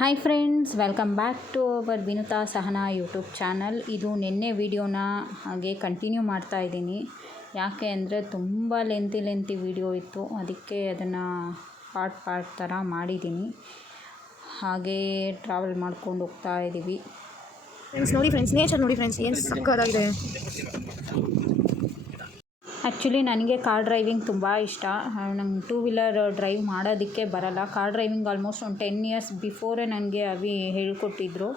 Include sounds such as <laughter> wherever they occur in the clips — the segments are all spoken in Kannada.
Hi friends welcome back to our Vinutha Sahana YouTube channel ಇದು ನಿನ್ನೆ ವಿಡಿಯೋನ ಹಾಗೆ ಕಂಟಿನ್ಯೂ ಮಾಡ್ತಾ ಇದ್ದೀನಿ. ಯಾಕೆ ಅಂದರೆ ತುಂಬ ಲೆಂತಿ ಲೆಂತಿ ವಿಡಿಯೋ ಇತ್ತು. ಅದಕ್ಕೆ ಅದನ್ನು ಪಾರ್ಟ್ ಪಾರ್ಟ್ ಥರ ಮಾಡಿದ್ದೀನಿ. ಹಾಗೇ ಟ್ರಾವೆಲ್ ಮಾಡ್ಕೊಂಡು ಹೋಗ್ತಾ ಇದ್ದೀವಿ ಫ್ರೆಂಡ್ಸ್ ನೋಡಿ ಫ್ರೆಂಡ್ಸ್ ನೇಚರ್ ನೋಡಿ ಫ್ರೆಂಡ್ಸ್ ಏನು ಸಕ್ಕತ್ತಾಗಿದೆ ಆ್ಯಕ್ಚುಲಿ ನನಗೆ ಕಾರ್ ಡ್ರೈವಿಂಗ್ ತುಂಬ ಇಷ್ಟ. ನಂಗೆ ಟೂ ವೀಲರ್ ಡ್ರೈವ್ ಮಾಡೋದಕ್ಕೆ ಬರಲ್ಲ. ಕಾರ್ ಡ್ರೈವಿಂಗ್ ಆಲ್ಮೋಸ್ಟ್ ಒಂದು ಟೆನ್ ಇಯರ್ಸ್ ಬಿಫೋರೇ ನನಗೆ ಅವಿ ಹೇಳಿಕೊಟ್ಟಿದ್ರು.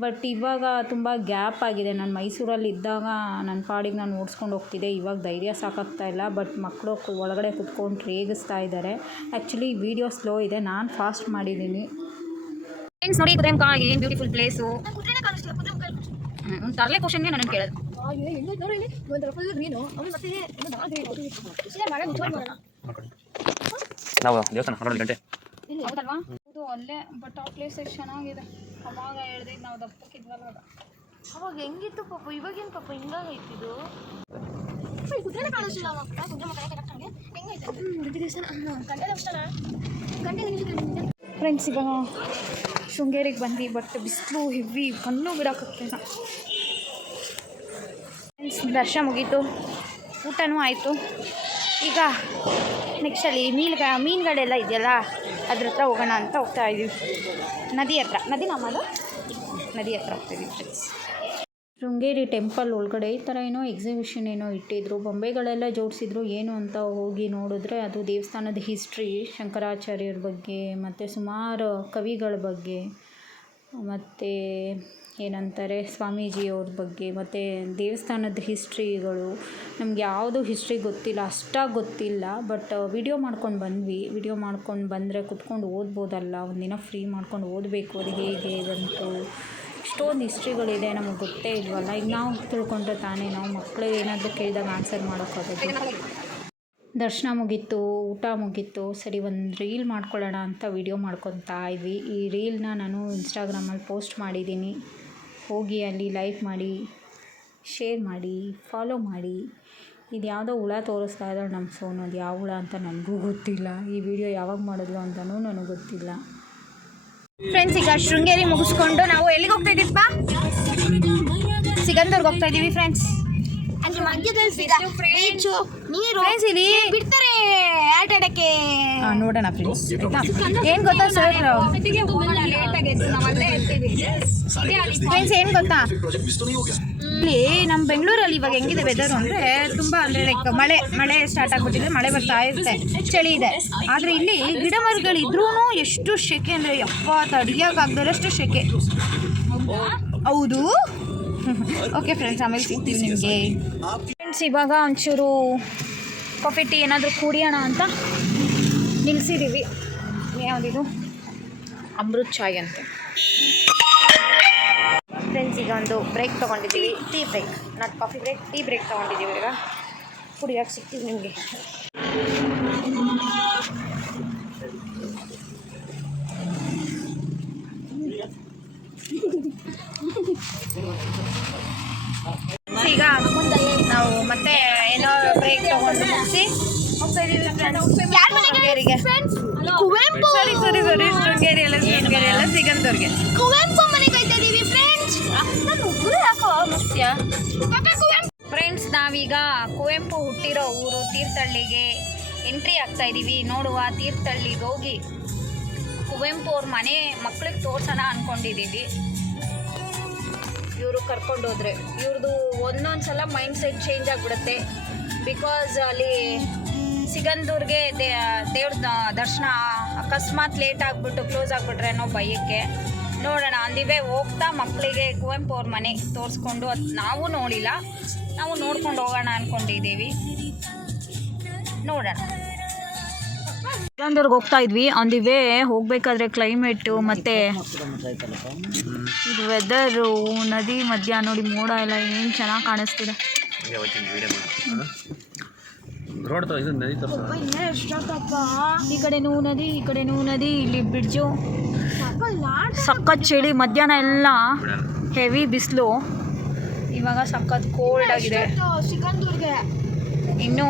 ಬಟ್ ಇವಾಗ ತುಂಬ ಗ್ಯಾಪ್ ಆಗಿದೆ. ನಾನು ಮೈಸೂರಲ್ಲಿ ಇದ್ದಾಗ ನನ್ನ ಪಾಡಿಗೆ ನಾನು ಓಡಿಸ್ಕೊಂಡು ಹೋಗ್ತಿದ್ದೆ. ಇವಾಗ ಧೈರ್ಯ ಸಾಕಾಗ್ತಾ ಇಲ್ಲ. ಬಟ್ ಮಕ್ಕಳು ಒಳಗಡೆ ಕುತ್ಕೊಂಡು ರೇಗಿಸ್ತಾ ಇದ್ದಾರೆ ಆ್ಯಕ್ಚುಲಿ ವಿಡಿಯೋ ಸ್ಲೋ ಇದೆ. ನಾನು ಫಾಸ್ಟ್ ಮಾಡಿದ್ದೀನಿ. ಏನು ಬ್ಯೂಟಿಫುಲ್ ಪ್ಲೇಸು ತರಲೆ ಕ್ವಶನ್ಗೆ ನನಗೆ ಕೇಳೋದು. ನಾವು ದೇವಸ್ಥಾನ ಹನ್ನೊಂದು ಗಂಟೆ ಹೌದಲ್ವಾ? ಅಲ್ಲೇ ಬಟ್ ಆ ಪ್ಲೇಸ್ ಎಷ್ಟು ಚೆನ್ನಾಗಿದೆ ಅವಾಗ ಹೇಳ್ದೆ ನಾವು ದಪ್ಪಕ್ಕಿದ್ವಲ್ಲ. ಅವಾಗ. ಹೆಂಗಿತ್ತು ಪಾಪ? ಇವಾಗೇನು ಪಾಪ? ಹಿಂಗಾಗೈತಿದು ಫ್ರೆಂಡ್ಸ್ ಇವಾಗ ಶೃಂಗೇರಿಗೆ ಬಂದು ಬಟ್ ಬಿಸಿಲು ಹೆವಿ ಕಣ್ಣು ಬಿಡೋಕ್ಕಾಗ್ತಿಲ್ಲ ದರ್ಶನ ಮುಗೀತು. ಊಟನೂ ಆಯಿತು. ಈಗ ನೆಕ್ಸ್ಟ್ ಅಲ್ಲಿ ಮೀನುಗ ಮೀನುಗಳೆಲ್ಲ ಇದೆಯಲ್ಲ, ಅದ್ರ ಹತ್ರ ಹೋಗೋಣ ಅಂತ ಹೋಗ್ತಾ ಇದ್ದೀವಿ ನದಿ ಹತ್ರ. ನದಿ ನಮ್ಮದು ನದಿ ಹತ್ರ ಹೋಗ್ತೀವಿ ಫ್ರೆಂಡ್ಸ್ ಶೃಂಗೇರಿ ಟೆಂಪಲ್ ಒಳಗಡೆ ಈ ಥರ ಏನೋ ಎಕ್ಸಿಬಿಷನ್ ಏನೋ ಇಟ್ಟಿದ್ರು. ಬೊಂಬೆಗಳೆಲ್ಲ ಜೋಡಿಸಿದ್ರು. ಏನು ಅಂತ ಹೋಗಿ ನೋಡಿದ್ರೆ ಅದು ದೇವಸ್ಥಾನದ ಹಿಸ್ಟ್ರಿ ಶಂಕರಾಚಾರ್ಯರ ಬಗ್ಗೆ, ಮತ್ತು ಸುಮಾರು ಕವಿಗಳ ಬಗ್ಗೆ, ಮತ್ತು ಏನಂತಾರೆ ಸ್ವಾಮೀಜಿಯವ್ರ ಬಗ್ಗೆ, ಮತ್ತು ದೇವಸ್ಥಾನದ ಹಿಸ್ಟ್ರಿಗಳು, ನಮ್ಗೆ ಯಾವುದು ಹಿಸ್ಟ್ರಿ ಗೊತ್ತಿಲ್ಲ, ಅಷ್ಟಾಗಿ ಗೊತ್ತಿಲ್ಲ, ಬಟ್ ವಿಡಿಯೋ ಮಾಡ್ಕೊಂಡು ಬಂದ್ವಿ. ವಿಡಿಯೋ ಮಾಡ್ಕೊಂಡು ಬಂದರೆ ಕುತ್ಕೊಂಡು ಓದ್ಬೋದಲ್ಲ, ಒಂದಿನ ಫ್ರೀ ಮಾಡ್ಕೊಂಡು ಓದಬೇಕು ಅದು ಹೇಗೆ ಬಂತು. ಎಷ್ಟೊಂದು ಹಿಸ್ಟ್ರಿಗಳಿದೆ ನಮಗೆ ಗೊತ್ತೇ ಇಲ್ವಲ್ಲ. ಈಗ ನಾವು ತಿಳ್ಕೊಂಡ್ರೆ ತಾನೇ ನಾವು ಮಕ್ಕಳು ಏನಾದರೂ ಕೇಳಿದಾಗ ಆನ್ಸರ್ ಮಾಡೋಕ್ಕಾಗುತ್ತೆ ದರ್ಶನ ಮುಗೀತು, ಊಟ ಮುಗೀತು, ಸರಿ ಒಂದು ರೀಲ್ ಮಾಡ್ಕೊಳ್ಳೋಣ ಅಂತ ವಿಡಿಯೋ ಮಾಡ್ಕೊತಾ ಇದ್ವಿ. ಈ ರೀಲ್ನ ನಾನು ಇನ್ಸ್ಟಾಗ್ರಾಮಲ್ಲಿ ಪೋಸ್ಟ್ ಮಾಡಿದ್ದೀನಿ. ಹೋಗಿ ಅಲ್ಲಿ ಲೈಕ್ ಮಾಡಿ ಶೇರ್ ಮಾಡಿ ಫಾಲೋ ಮಾಡಿ. ಇದು ಯಾವುದೋ ಹುಳ ತೋರಿಸ್ತಾ ಇದ್ದಾಳೆ ನಮ್ಮ ಸೋನು. ಅದು ಯಾವ ಹುಳ ಅಂತ ನನಗೂ ಗೊತ್ತಿಲ್ಲ. ಈ ವಿಡಿಯೋ ಯಾವಾಗ ಮಾಡಿದ್ಲು ಅಂತಲೂ ನನಗೆ ಗೊತ್ತಿಲ್ಲ. ಫ್ರೆಂಡ್ಸ್ ಈಗ ಶೃಂಗೇರಿ ಮುಗಿಸ್ಕೊಂಡು ನಾವು ಎಲ್ಲಿಗೆ ಹೋಗ್ತಾ ಇದ್ದೀವಪ್ಪ ಸಿಗಂದೂರ್ಗೆ ಹೋಗ್ತಾ ಇದ್ದೀವಿ ಫ್ರೆಂಡ್ಸ್ ಅಲ್ಲಿ ಮಧ್ಯದಲ್ಲಿ ಬೀಚು ನೀರು ಬಿಡ್ತಾರೆ ಆಟ ಆಡಕ್ಕೆ ನೋಡೋಣ ಫ್ರೆಂಡ್ಸ್ ಏನು ಗೊತ್ತಾ ಸರ್? ಫ್ರೆಂಡ್ಸ್ ಏನು ಗೊತ್ತಾ? ಇಲ್ಲಿ ನಮ್ಮ ಬೆಂಗಳೂರಲ್ಲಿ ಇವಾಗ ಹೆಂಗಿದೆ ವೆದರ್ ಅಂದರೆ ತುಂಬ ಅಂದರೆ ಲೈಕ್ ಮಳೆ ಮಳೆ ಸ್ಟಾರ್ಟ್ ಆಗ್ಬಿಟ್ಟಿದೆ ಮಳೆ ಬರ್ತಾ ಇರುತ್ತೆ ಚಳಿ ಇದೆ. ಆದರೆ ಇಲ್ಲಿ ಗಿಡ ಮರಗಳಿದ್ರೂ ಎಷ್ಟು ಶೆಕೆ ಅಂದರೆ ಯಪ್ಪ ತಡಿಯೋಕ್ಕಾಗ್ದರಷ್ಟು ಶೆಕೆ. ಹೌದು. ಓಕೆ ಫ್ರೆಂಡ್ಸ್ ಆಮೇಲೆ ಸಿಗ್ತೀವಿ ನಿಮಗೆ. ಫ್ರೆಂಡ್ಸ್ ಇವಾಗ ಒಂಚೂರು ಕಾಫಿ, ಟೀ ಏನಾದರೂ ಕುಡಿಯೋಣ ಅಂತ ನಿಲ್ಲಿಸಿದ್ದೀವಿ ಯಾವುದಿದು? ಅಮೃತ್ ಚಾಯ್ ಅಂತ. ಫ್ರೆಂಡ್ಸ್ ಈಗ ಒಂದು ಬ್ರೇಕ್ ತೊಗೊಂಡಿದ್ದೀವಿ. Tea break not coffee break tea break ತೊಗೊಂಡಿದ್ದೀವಿ ಈಗ ಕುಡಿಯೋಕೆ ಸಿಗ್ತೀವಿ ನಿಮಗೆ. ಶೃಂಗೇರಿಗೆ ಕುವೆಂಪು! ಸರಿ ಸರಿ ಸರಿ. ಶೃಂಗೇರಿ ಎಲ್ಲ ಶೃಂಗೇರಿ ಎಲ್ಲ ಸಿಗಂದವ್ರಿಗೆ ಕುವೆಂಪು ಮನೆಗೆ ಹೋಯ್ತಾ ಇದೀವಿ ಫ್ರೆಂಡ್ಸ್ ನಾನು ಒಬ್ಬರು ಯಾಕೋ ಮುಖ್ಯ ಫ್ರೆಂಡ್ಸ್ ನಾವೀಗ ಕುವೆಂಪು ಹುಟ್ಟಿರೋ ಊರು ತೀರ್ಥಹಳ್ಳಿಗೆ ಎಂಟ್ರಿ ಆಗ್ತಾ ಇದ್ದೀವಿ ನೋಡುವ ತೀರ್ಥಹಳ್ಳಿಗೆ ಹೋಗಿ ಕುವೆಂಪು ಅವ್ರ ಮನೆ ಮಕ್ಳಿಗೆ ತೋರ್ಸೋಣ ಅಂದ್ಕೊಂಡಿದ್ದೀವಿ ಇವರು ಕರ್ಕೊಂಡು ಹೋದ್ರೆ. ಇವ್ರದ್ದು ಒಂದೊಂದು ಸಲ ಮೈಂಡ್ ಸೆಟ್ ಚೇಂಜ್ ಆಗಿಬಿಡುತ್ತೆ. ಬಿಕಾಸ್ ಅಲ್ಲಿ ಸಿಗಂದೂರ್ಗೆ ದೇ ದೇವ್ರ ದರ್ಶನ ಅಕಸ್ಮಾತ್ ಲೇಟ್ ಆಗಿಬಿಟ್ಟು ಕ್ಲೋಸ್ ಆಗಿಬಿಟ್ರೆ ಅನ್ನೋ ಭಯಕ್ಕೆ. ನೋಡೋಣ, ಅಂದಿವೆ ಹೋಗ್ತಾ ಮಕ್ಕಳಿಗೆ ಕುವೆಂಪು ಅವ್ರ ಮನೆ ತೋರಿಸ್ಕೊಂಡು ಅದು ನಾವು ನೋಡಿಲ್ಲ. ನಾವು ನೋಡ್ಕೊಂಡು ಹೋಗೋಣ ಅಂದ್ಕೊಂಡಿದ್ದೀವಿ ನೋಡೋಣ. ಸಿಗಂದೂರ್ಗೆ ಹೋಗ್ತಾ ಇದ್ವಿ. ಆನ್ ದಿ ವೇ ಹೋಗ್ಬೇಕಾದ್ರೆ ಕ್ಲೈಮೇಟು ಮತ್ತು ಇದು ವೆದರು ನದಿ ಮಧ್ಯ ನೋಡಿ ಮೋಡ ಎಲ್ಲ ಏನು ಚೆನ್ನಾಗಿ ಕಾಣಿಸ್ತಿದೆ. ರೋಡ್ ಇದು ನದಿ ತಪ್ಪ ಈ ಕಡೆನೂ ನದಿ ಈ ಕಡೆನೂ ನದಿ ಇಲ್ಲಿ ಬ್ರಿಡ್ಜು ಸಖತ್ ಚಳಿ ಮಧ್ಯಾಹ್ನ ಎಲ್ಲ ಹೆವಿ ಬಿಸಿಲು. ಇವಾಗ ಸಖತ್ ಕೋಲ್ಡ್ ಆಗಿದೆ. ಇನ್ನೂ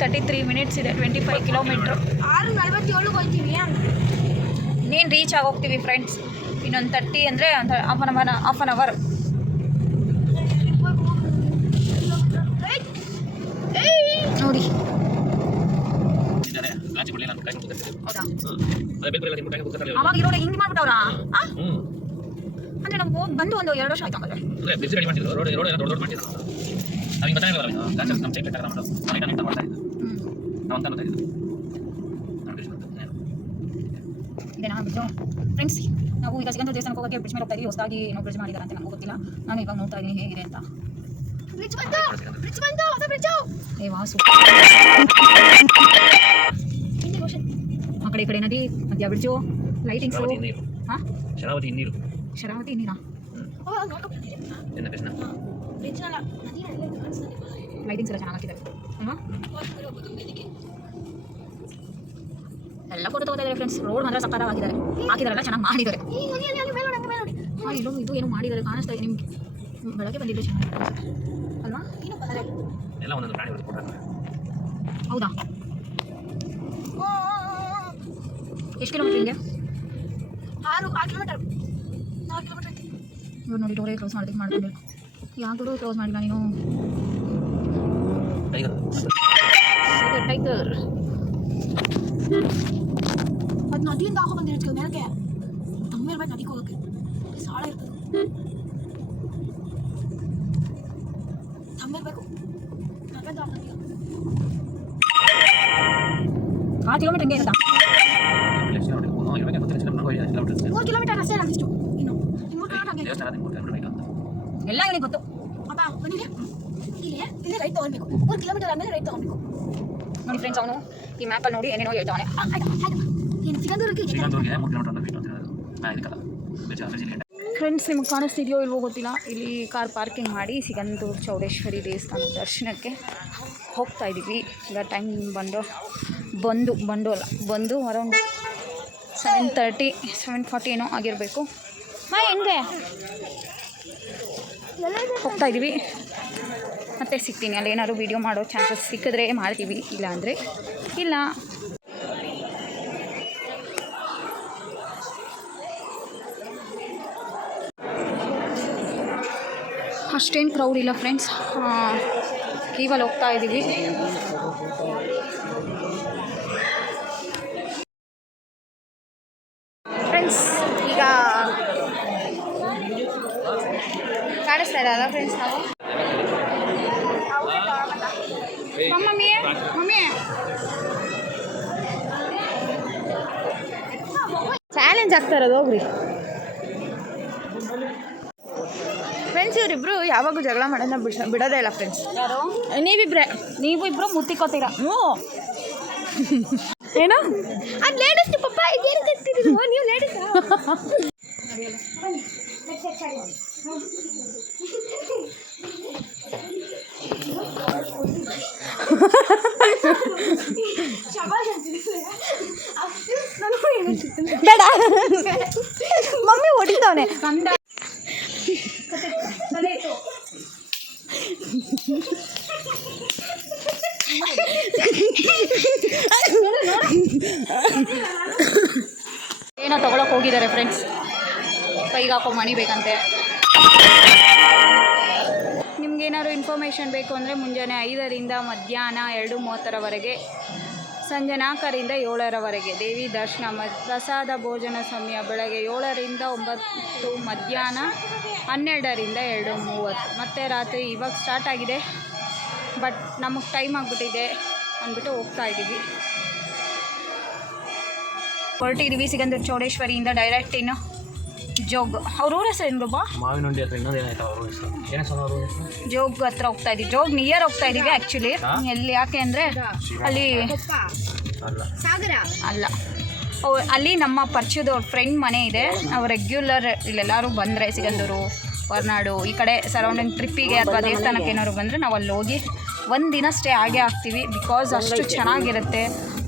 ತರ್ಟಿ ತ್ರೀ ಮಿನಿಟ್ಸ್ ಇದೆ ಟ್ವೆಂಟಿ ಫೈವ್ ಕಿಲೋಮೀಟ್ರ್ ಆರು ನಲ್ವತ್ತೇಳು ಹೋಗ್ತೀವಿ ಇನ್ನೇನು ರೀಚ್ ಆಗೋಗ್ತೀವಿ ಫ್ರೆಂಡ್ಸ್ ಇನ್ನೊಂದು ತರ್ಟಿ ಅಂದರೆ ಒಂದು half an hour half an hour ನೋಡಿ ಇದ್ದಾರೆ ನಾನು ಅಂತ ಕಾಯ್ಕೊಂಡು ಕೂತಿರ್ತಾರೆ. ಹೌದಾ? ಅದೇ ಬೇರೆ ಎಲ್ಲ ಇವ್ರು. ಅವಾಗ ಇರೋಳು ಹಿಂಗೆ ಮಾಡ್ಬಿಟ್ಟವ್ರಾ? ಹ್ಞೂ ಅಂದರೆ ನಮ್ಗೆ ಹೋಗಿ ಬಂದು ಒಂದು ಎರಡು ವರ್ಷ ಆಯ್ತು ಅಂದ್ರೆ ಬಿಸಿ ರೆಡಿ ಮಾಡಿದ್ರು ರೋಡ್ ರೋಡ್ ಎಲ್ಲ ದೊಡ್ಡ ದೊಡ್ಡ ಮಾಡಿದ್ರು ನಮಗೆ ಗೊತ್ತಾಗಿಲ್ಲ ಅವಾಗ ಲಾಂಚ್ ನಮ್ಮ ಚೆಕ್ ಕಟ್ಟಾಗ ಮಾಡೋದು. ನಾವು ಇಂಟ ಮಾಡ್ತಾ ಇದ್ದೆ ನಾವು ಅಂತ ನಾವು ಇದ್ದೆ. ಬ್ರಿಡ್ಜು ಫ್ರೆಂಡ್ಸ್ ನಾವು ಈಗ ಸಿಗಂಧ ದೇವಸ್ಥಾನಕ್ಕೆ ಹೋಗೋಕ್ಕೆ ಬ್ರಿಡ್ಜ್ ಮೇಲೆ ಹೋಗ್ತಾ ಇದ್ದೀವಿ ಹೊಸದಾಗಿ ಬ್ರಿಡ್ಜ್ ಮಾಡಿದ್ದಾರೆ ಅಂತ ನಮ್ಗೆ ಗೊತ್ತಿಲ್ಲ. ನಾನು ಇವಾಗ ನೋಡ್ತಾ ಇದ್ದೀನಿ ಹೇಗಿದೆ ಅಂತ. ಬ್ರಿಡ್ಜ್ ಬಂತು! ಬ್ರಿಡ್ಜ್ ಬಂತು ಹೊಸ ಬ್ರಿಡ್ಜ್ ಏ ವಾ <laughs> ಕಡೆ ಜೋ ಮಧ್ಯ ಬ್ರಿಡ್ಜು ಲೈಟಿಂಗ್ಸು ನೀರು. ಹಾಂ? ಶರಾವತಿ ನೀರು. ಶರಾವತಿ ನೀರಾ? ಎನ್ನ ಕೃಷ್ಣ ಲೈಟಿಂಗ್ಸ್ ಎಲ್ಲ ಚೆನ್ನಾಗಿ ಹಾಕಿದ್ದಾರೆ ಅಲ್ವಾ ಎಲ್ಲ ಫೋಟೋ ತಗೋತಾ ಇದ್ದಾರೆ ಫ್ರೆಂಡ್ಸ್ ರೋಡ್ ಮಾತ್ರ ಸಕ್ಕತ್ತಾಗಿದ್ದಾರೆ. ಹಾಕಿದಾರಲ್ಲ ಚೆನ್ನಾಗಿ ಮಾಡಿದ್ದಾರೆ. ಇಲ್ಲೋ ಇದು ಏನು ಮಾಡಿದ್ದಾರೆ. ಕಾಣಿಸ್ತಾ ಇದೆ ನಿಮಗೆ. ಬೆಳಗ್ಗೆ ಬಂದಿದ್ದು ಅಲ್ವಾ? ಎಲ್ಲ ಒಂದೊಂದು ಪ್ರಾಣಿ ಹೌದಾ? ಎಷ್ಟು ಕಿಲೋಮೀಟ್ರ್ ಹಿಂಗೆ ಆರು ಆರು ಕಿಲೋಮೀಟರ್ ನಾಲ್ಕು ಕಿಲೋಮೀಟರ್ ಐತಿ ಇವ್ರು ನೋಡಿ ಡೋರೇ ಕ್ಲೋಸ್ ಮಾಡೋದಕ್ಕೆ ಮಾಡ್ಕೊಂಡು ಯಾಕೂ ಕ್ಲೋಸ್ ಮಾಡಿಲ್ಲ ನೀನು ಟೈಗರ್ ಟೈಗರ್ ಅದು ನದಿಯಿಂದ ಹಾಕೋ ಬಂದಿರುತ್ತೆ ಮೇಲಕ್ಕೆ ತುಂಬ ಇರ್ಬೇಕು ನದಿಗೆ ಹೋಗೋಕ್ಕೆ ಸಾಳ ಇರ್ತದೆ ತಮ್ಮ ಇರಬೇಕು ನಲ್ವತ್ತು ಆಗ್ತದೆ ಆರು ಕಿಲೋಮೀಟ್ರ್ ಹಿಂಗೆ ಇರುತ್ತಾ ನಮ್ದಿಷ್ಟು ಇನ್ನು ಮೂರು ಕಿಲೋಮೀಟರ್ ಹಂಗೆ. ದೇವಸ್ಥಾನ ಮೂರು ಕಿಲೋಮೀಟರ್ ಅಂತ. ಎಲ್ಲ ನನಗೆ ಗೊತ್ತು. ಅಪ್ಪ ಬಂದಿದೆ ಇಲ್ಲಿ ಇಲ್ಲಿ ರೈಟ್ ತಗೊಳ್ಬೇಕು ಮೂರು ಕಿಲೋಮೀಟರ್ ಆದಮೇಲೆ ರೈಟ್ ತಗೊಳ್ಬೇಕು ನೋಡಿ ಫ್ರೆಂಡ್ಸ್ ಅವನು ಈ ಮ್ಯಾಪಲ್ಲಿ ನೋಡಿ ಏನೇನೋ ಹೇಳ್ತಾವನೆ ಏನು ಸಿಗಂದೂರಿಗೆ ಸಿಗಂದೂರಿಗೆ ಮೂರು ಕಿಲೋಮೀಟರ್ ಅಂತ ಅಂತ ಹೇಳೋದು. ಹಾಂ ಇದಕ್ಕಲ್ಲ. ಬ್ರಿಡ್ಜ್ ಲೇಟ್ ಫ್ರೆಂಡ್ಸ್ ನಿಮ್ಗೆ ಕಾಣಿಸ್ತಿದೆಯೋ ಇಲ್ವೋ ಗೊತ್ತಿಲ್ಲ. ಇಲ್ಲಿ ಕಾರ್ ಪಾರ್ಕಿಂಗ್ ಮಾಡಿ ಸಿಗಂದೂರು ಚೌಡೇಶ್ವರಿ ದೇವಸ್ಥಾನ ದರ್ಶನಕ್ಕೆ ಹೋಗ್ತಾ ಇದ್ದೀವಿ. ಈಗ ಟೈಮ್ ಬಂದು ಬಂದು ಬಂದು ಅಲ್ಲ ಬಂದು around seven thirty seven forty ಏನೋ ಆಗಿರಬೇಕು. ಮಾ ಹೆಂಗೆ? ಹೋಗ್ತಾ ಇದ್ದೀವಿ ಮತ್ತೆ ಸಿಗ್ತೀನಿ. ಅಲ್ಲಿ ಏನಾದ್ರು ವೀಡಿಯೋ ಮಾಡೋ ಚಾನ್ಸಸ್ ಸಿಕ್ಕಿದ್ರೆ ಮಾಡ್ತೀವಿ. ಇಲ್ಲ ಅಂದರೆ ಇಲ್ಲ. ಅಷ್ಟೇನು ಕ್ರೌಡ್ ಇಲ್ಲ ಫ್ರೆಂಡ್ಸ್ ಕೀವಲ್ಲಿ ಹೋಗ್ತಾ ಇದ್ದೀವಿ ಕಾಣಿಸ್ತಾ ಇರಲ್ಲ ಫ್ರೆಂಡ್ಸ್ ನಾವು? Mummy mummy. ಚಾಲೆಂಜ್ ಆಗ್ತಾ ಇರೋದು ಹೋಗ್ರಿ. ಫ್ರೆಂಡ್ಸ್ ಇವರಿಬ್ರು ಯಾವಾಗೂ ಜಗಳ ಮಾಡೋದನ್ನ ಬಿಡ್ ಬಿಡೋದೇ ಇಲ್ಲ ಫ್ರೆಂಡ್ಸ್ ಯಾರು? ನೀವಿಬ್ರೆ. ನೀವು ಇಬ್ರು ಮುತ್ತಿಕೋತೀರಾ ಹ್ಞೂ. ಏನೋ? ಅದು ಲೇಡೀಸ್ ಪಪ್ಪ ನೀವು ಲೇಡೀಸ್ <laughs> ಬೇಡ ಮಮ್ಮಿ ಹೊಡಿತಾವನೆ. ಏನೋ ತಗೊಳಕ್ ಹೋಗಿದ್ದಾರೆ ಫ್ರೆಂಡ್ಸ್ ಕೈಗೆ ಮಣಿಬೇಕಂತೆ ಮಣಿ ಬೇಕಂತೆ. ನಿಮ್ಗೇನಾದ್ರು ಇನ್ಫಾರ್ಮೇಷನ್ ಬೇಕು ಅಂದರೆ ಮುಂಜಾನೆ ಐದರಿಂದ ಮಧ್ಯಾಹ್ನ ಎರಡು ಮೂವತ್ತರವರೆಗೆ, ಸಂಜೆ ನಾಲ್ಕರಿಂದ ಏಳರವರೆಗೆ, ದೇವಿ ದರ್ಶನ ಮ, ಪ್ರಸಾದ ಭೋಜನ ಸಮಯ ಬೆಳಗ್ಗೆ ಏಳರಿಂದ ಒಂಬತ್ತು, ಮಧ್ಯಾಹ್ನ ಹನ್ನೆರಡರಿಂದ ಎರಡು ಮೂವತ್ತು. ಮತ್ತು ರಾತ್ರಿ ಇವಾಗ ಸ್ಟಾರ್ಟ್ ಆಗಿದೆ ಬಟ್ ನಮಗೆ ಟೈಮ್ ಆಗಿಬಿಟ್ಟಿದೆ ಅಂದ್ಬಿಟ್ಟು ಹೋಗ್ತಾ ಇದ್ದೀವಿ ಹೊರಟಿದ್ದೀವಿ ಸಿಗಂದೂರು ಚೌಡೇಶ್ವರಿಯಿಂದ ಡೈರೆಕ್ಟ್ ಇನ್ನು. ಜೋಗ್ ಅವ್ರ ಊರ ಹೆಸರು ಏನು ಬಾಬಾ? ಮಾವಿನ ಹುಂಡಿ ಹತ್ರ ಇನ್ನೊಂದು ಏನಾಯ್ತು ಅವರು ಹೆಸರು? ಏನು ಹೆಸರು ಅವರು ಹೆಸರು? ಜೋಗ್ ಹತ್ರ ಹೋಗ್ತಾ ಇದ್ದೀವಿ ಜೋಗ್ ನಿಯರ್ ಹೋಗ್ತಾ ಇದ್ದೀವಿ ಆ್ಯಕ್ಚುಲಿ ಎಲ್ಲಿ ಯಾಕೆ ಅಂದರೆ ಅಲ್ಲಿ ಅಲ್ಲ. ಸಾಗರ. ಅಲ್ಲ. ಅವ್ ಅಲ್ಲಿ ನಮ್ಮ ಪರಿಚಯದವ್ರ ಫ್ರೆಂಡ್ ಮನೆ ಇದೆ. ನಾವು ರೆಗ್ಯುಲರ್ ಇಲ್ಲೆಲ್ಲರೂ ಬಂದರೆ ಸಿಗಂದೂರು ಹೊರನಾಡು ಈ ಕಡೆ ಸರೌಂಡಿಂಗ್ ಟ್ರಿಪ್ಪಿಗೆ ಅಥವಾ ದೇವಸ್ಥಾನಕ್ಕೆ ಏನಾದ್ರು ಬಂದರೆ ನಾವು ಅಲ್ಲಿ ಹೋಗಿ ಒಂದು ದಿನ ಸ್ಟೇ ಆಗೇ ಆಗ್ತೀವಿ. ಬಿಕಾಸ್ ಅಷ್ಟು ಚೆನ್ನಾಗಿರುತ್ತೆ.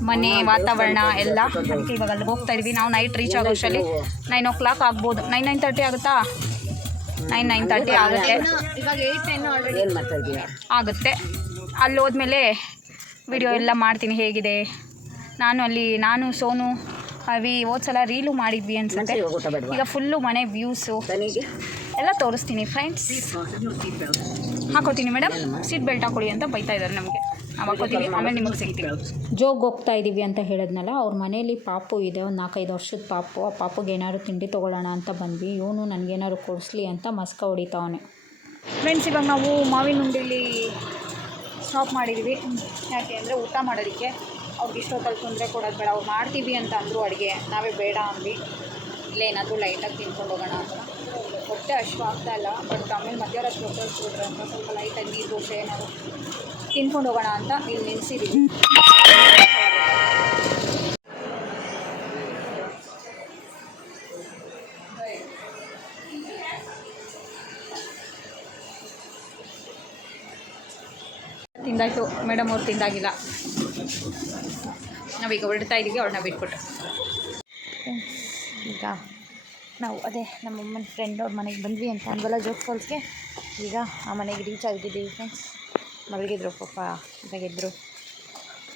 ಮನೆ ವಾತಾವರಣ ಎಲ್ಲ. ಅದಕ್ಕೆ ಇವಾಗ ಅಲ್ಲಿ ಹೋಗ್ತಾ ಇದ್ವಿ. ನಾವು ನೈಟ್ ರೀಚ್ ಆಗೋ ಅಷ್ಟರಲ್ಲಿ ನೈನ್ ಓ ಕ್ಲಾಕ್ ಆಗ್ಬೋದು. ನೈನ್ ನೈನ್ ತರ್ಟಿ ಆಗುತ್ತಾ? ನೈನ್ ನೈನ್ ತರ್ಟಿ ಆಗುತ್ತೆ. ಆಗುತ್ತೆ. ಅಲ್ಲಿ ಹೋದ್ಮೇಲೆ ವಿಡಿಯೋ ಎಲ್ಲ ಮಾಡ್ತೀನಿ ಹೇಗಿದೆ. ನಾನು ಅಲ್ಲಿ ನಾನು ಸೋನು ಅವಿ ಹೋದ ಸಲ ರೀಲು ಮಾಡಿದ್ವಿ ಅನ್ಸುತ್ತೆ. ಈಗ ಫುಲ್ಲು ಮನೆ ವ್ಯೂಸು ಎಲ್ಲ ತೋರಿಸ್ತೀನಿ ಫ್ರೆಂಡ್ಸ್ ಹಾಕೋತೀನಿ ಮೇಡಮ್ ಸೀಟ್ ಬೆಲ್ಟ್ ಹಾಕೊಳ್ಳಿ ಅಂತ ಬೈತಾ ಇದ್ದಾರೆ ನಮಗೆ. ನಾವು ಹಾಕೋತೀವಿ ಆಮೇಲೆ ನಿಮಗೆ ಸಿಗ್ತೀವಿ ಜೋಗ್ ಹೋಗ್ತಾ ಇದ್ದೀವಿ ಅಂತ ಹೇಳಿದ್ನಲ್ಲ ಅವ್ರ ಮನೇಲಿ ಪಾಪು ಇದೆ ಒಂದು ನಾಲ್ಕೈದು ವರ್ಷದ ಪಾಪು ಆ ಪಾಪುಗೆ ಏನಾದ್ರು ತಿಂಡಿ ತೊಗೊಳ್ಳೋಣ ಅಂತ ಬಂದ್ವಿ ಇವನು ನನಗೇನಾದ್ರು ಕೊಡಿಸ್ಲಿ ಅಂತ ಮಸ್ಕ ಹೊಡಿತಾವನೆ. ಫ್ರೆಂಡ್ಸ್ ಇವಾಗ ನಾವು ಮಾವಿನ ಉಂಡಿಲಿ ಸ್ಟಾಪ್ ಮಾಡಿದ್ವಿ. ಯಾಕೆ ಅಂದರೆ ಊಟ ಮಾಡೋದಕ್ಕೆ ಅವ್ರಿಗೆ ಇಷ್ಟೊತ್ತಲ್ಲಿ ತೊಂದರೆ ಕೊಡೋದು ಬೇಡ ಅವ್ರು ಮಾಡ್ತೀವಿ ಅಂತ ಅಂದರು ಅಡುಗೆ ನಾವೇ ಬೇಡ ಅಂದ್ವಿ. ಇಲ್ಲ ಏನಾದರೂ ಲೈಟಾಗಿ ತಿನ್ಕೊಂಡು ಹೋಗೋಣ ಅಂತ. ಹೊಟ್ಟೆ ಅಶ್ವ ಆಗ್ತಾ ಇಲ್ಲ ಬಟ್ ಆಮೇಲೆ ಮಧ್ಯಾಹ್ನ ಹೊಟ್ಟೆ ಅಂತ ಸ್ವಲ್ಪ ಲೈಟಾಗಿ ನೀರು ದೋಸೆ ಏನಾದ್ರು ತಿನ್ಕೊಂಡು ಹೋಗೋಣ ಅಂತ ಇಲ್ಲಿ ನಿಲ್ಸಿದ್ದೀವಿ ತಿಂದಾಯ್ತು. ಮೇಡಮ್ ಅವ್ರು ತಿಂದಾಗಿಲ್ಲ. ನಾವೀಗ ಹೊರಡ್ತಾ ಇದ್ದೀವಿ ಅವ್ರನ್ನ ಬಿಟ್ಬಿಟ್ಟು. ಈಗ ನಾವು ಅದೇ ನಮ್ಮಮ್ಮನ ಫ್ರೆಂಡ್ ಅವ್ರ ಮನೆಗೆ ಬಂದ್ವಿ ಅಂತ ಅಂದಲ್ಲ ಜೋಗ್ ಫಾಲ್ಸ್ಗೆ ಈಗ ಆ ಮನೆಗೆ ರೀಚ್ ಆಗಿದ್ದೀವಿ ಫ್ರೆಂಡ್ಸ್ ಮಲಗಿದ್ರು ಪಾಪ ಇದಾಗಿದ್ದರು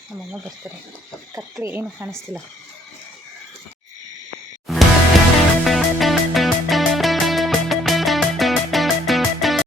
ನಮ್ಮಮ್ಮ ಬರ್ತಾರೆ. ಕತ್ಲೆ ಏನು ಕಾಣಿಸ್ತಿಲ್ಲ.